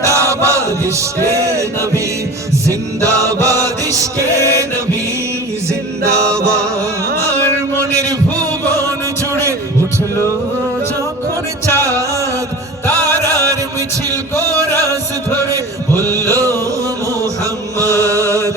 জিন্দাবাদ, ইশকে নবী, জিন্দাবাদ, ইশকে নবী জিন্দাবাদ মনের ভুবন জুড়ে উঠল যখন চাঁদ, তারার মিছিল কোরাস ধরে বলল, মোহাম্মদ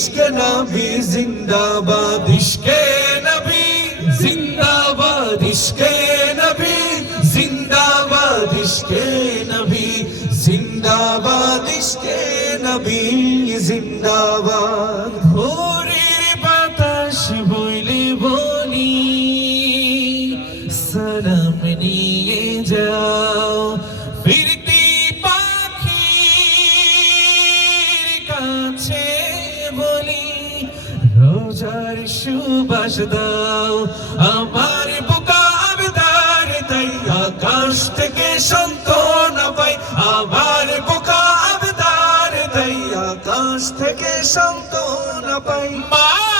ইশক নবী জিন্দাবাদ, ইশকে নবী জিন্দাবাদ, ইশকে নবী জিন্দাবাদ, ইশকে নবী জিন্দাবাদ, ইশকে নবী জিন্দাবাদ। ভোরের বাতাস বইলে বলি সালাম নিয়ে যাও রোজার সুবাস দাও। আমার বুকা আবেদার, তাই আকাশ থেকে সন্তনা পাই। আমার বুকা আবেদার, তাই আকাশ থেকে সন্তনা পাই। মার